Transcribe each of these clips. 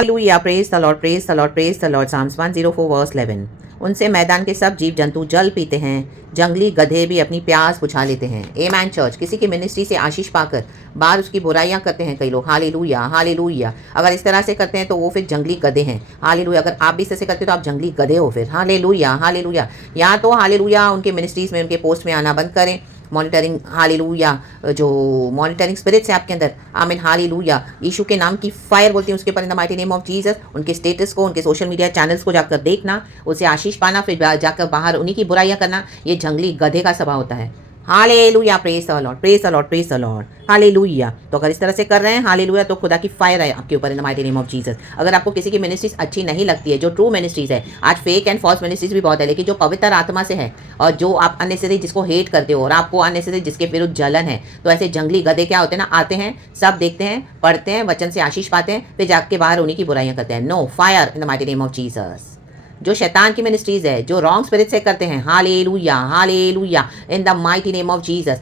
Hallelujah, praise the lord, praise the lord, praise the lord. Psalms 104 verse 11। उनसे मैदान के सब जीव जंतु जल पीते हैं, जंगली गधे भी अपनी प्यास बुझा लेते हैं। आमेन चर्च। किसी की मिनिस्ट्री से आशीष पाकर बाद उसकी बुराइयां करते हैं कई लोग। Hallelujah, hallelujah. अगर इस तरह से करते हैं तो वो फिर जंगली गधे हैं। हालेलुया। अगर आप भी इस तरह से करते हो तो आप जंगली गधे हो फिर। Hallelujah, hallelujah. या तो हालेलुया उनके मिनिस्ट्रीज में, उनके पोस्ट में आना बंद करें। मॉनिटरिंग, हालेलुया, जो मॉनिटरिंग स्पिरिट्स है आपके अंदर, आमीन, हालेलुया, यीशु के नाम की फायर बोलती है उसके ऊपर, इन the mighty name of Jesus. उनके स्टेटस को, उनके सोशल मीडिया चैनल्स को जाकर देखना, उसे आशीष पाना, फिर जाकर बाहर उन्हीं की बुराइयां करना, ये जंगली गधे का स्वभाव होता है। Hallelujah, praise the lord, praise the lord, praise the Lord. Hallelujah. तो अगर इस तरह से कर रहे हैं, हालेलुया, तो खुदा की फायर है आपके ऊपर, इन the mighty name of Jesus. अगर आपको किसी की मिनिस्ट्रीज अच्छी नहीं लगती है, जो ट्रू मिनिस्ट्रीज है, आज फेक एंड फॉल्स मिनिस्ट्रीज भी बहुत है, लेकिन जो पवित्र आत्मा से है और जो आप अननेसेसरी जिसको हेट करते हो और आपको अननेसेसरी जिसके विरुद्ध जलन है, तो ऐसे जंगली गधे क्या होते हैं ना, आते हैं, सब देखते हैं, पढ़ते हैं, वचन से आशीष पाते हैं, फिर जाके बाहर उन्हीं की बुराइयां करते हैं। No, fire in the mighty name of Jesus. जो शैतान की मिनिस्ट्रीज है, जो रॉन्ग स्पिरिट से करते हैं, hallelujah, hallelujah, in the mighty name of Jesus,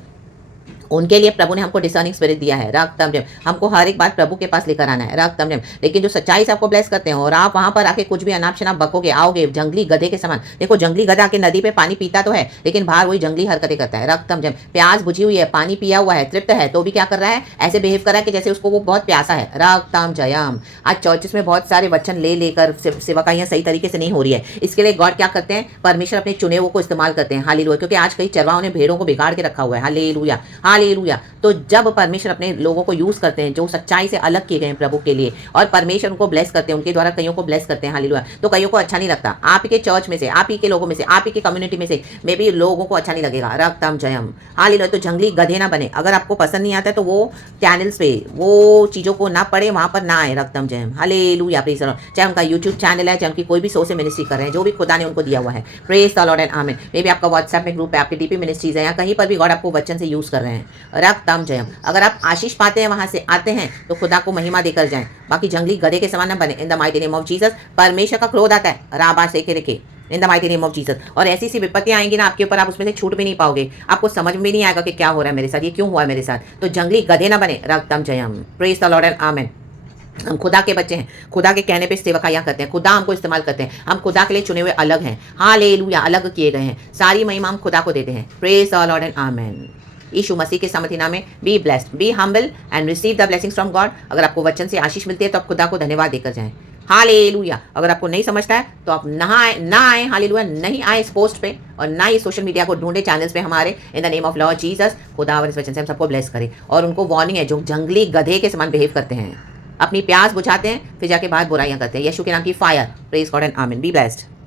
उनके लिए प्रभु ने हमको डिसर्निंग स्पिरिट दिया है। रक्तम जम, हमको हर एक बात प्रभु के पास लेकर आना है। रक्तम जम। लेकिन जो सच्चाई से आपको ब्लेस करते हैं और आप वहां पर आके कुछ भी अनाप शनाप बकोगे, आओगे जंगली गधे के समान। देखो, जंगली गधा आके नदी पे पानी पीता तो है, लेकिन बाहर वही जंगली हरकतें करता है। रक्तम जम। प्यास बुझी हुई है, पानी पिया हुआ है, तृप्त है, तो भी क्या कर रहा है, ऐसे बिहेव कर रहा है कि जैसे उसको वो बहुत प्यासा है। रक्तम जयम। आज चर्चेस में बहुत सारे वचन ले लेकर सेवकाइयां सही तरीके से नहीं हो रही है। इसके लिए गॉड क्या करते हैं, परमेश्वर अपने चुने हुए को इस्तेमाल करते हैं। हालेलुया। क्योंकि आज कई चरवाहों ने भेड़ों को बिगाड़ के रखा हुआ है। Hallelujah, hallelujah. तो जब परमेश्वर अपने लोगों को यूज करते हैं जो सच्चाई से अलग किए गए हैं प्रभु के लिए, और परमेश्वर उनको ब्लेस करते हैं, उनके द्वारा कईयों को ब्लेस करते हैं, हालेलुया, तो कईयों को अच्छा नहीं लगता। आप ही के चर्च में से, आप ही के लोगों में से, आप ही की कम्युनिटी में से मे भी लोगों को अच्छा नहीं लगेगा। रक्तम जयम, हालेलुया। तो जंगली गधे ना बने। अगर आपको पसंद नहीं आता है तो वो चैनल्स पे वो चीज़ों को ना पढ़े, वहाँ पर ना आए। रक्तम Jayam, hallelujah, praise the Lord. चाहे उनका यूट्यूब चैनल है, चाहे उनकी कोई भी सोर्स से मिनिस्ट्री कर रहे हैं, जो भी खुदा ने उनको दिया हुआ है, प्रेज द लॉर्ड एंड आमीन। मे भी आपका व्हाट्सएप में ग्रुप है, आपकी डीपी मिनिस्ट्रीज है, या कहीं पर भी गॉड आपको वचन से यूज कर रहे हैं। रक्तम जयम। अगर आप आशीष पाते हैं, वहां से आते हैं, तो खुदा को महिमा देकर जाएं। बाकी जंगली गधे के समान न बने, इन the mighty name of Jesus. परमेश्वर का क्रोध आता है, राबा से के रखे, इन the mighty name of Jesus. और ऐसी सी विपत्तियां आएंगी ना आपके ऊपर, आप उसमें से छूट भी नहीं पाओगे, आपको समझ में नहीं आएगा कि क्या हो रहा है मेरे साथ, ये क्यों हुआ है मेरे साथ। तो जंगली गधे ना बने। रक्तम Jayam, praise the Lord and आमेन। हम खुदा के बच्चे हैं, खुदा के कहने पे सेवकाइयां करते हैं, खुदा हमको इस्तेमाल करते हैं, हम खुदा के लिए चुने हुए अलग हैं। हालेलुया, अलग किए गए हैं। सारी महिमा हम खुदा को देते हैं। प्रेज द लॉर्ड एंड आमेन। यीशु मसीह के समर्थी नाम में be blessed, be humble and receive the blessings from God. अगर आपको वचन से आशीष मिलती है तो आप खुदा को धन्यवाद देकर जाएं। हालेलुया। अगर आपको नहीं समझता है तो आप ना आए, हालेलुया, नहीं आए इस पोस्ट पे, और ना ही सोशल मीडिया को ढूंढे चैनल्स पे हमारे, in the name of Lord Jesus. खुदा इस वचन से हम सबको ब्लेस करे। और उनको वार्निंग है, जो जंगली गधे के समान बिहेव करते हैं, अपनी प्यास बुझाते हैं, फिर जाके बाहर बुराइयां करते हैं। यीशु के नाम की फायर, प्रेज गॉड एंड आमीन। Be blessed.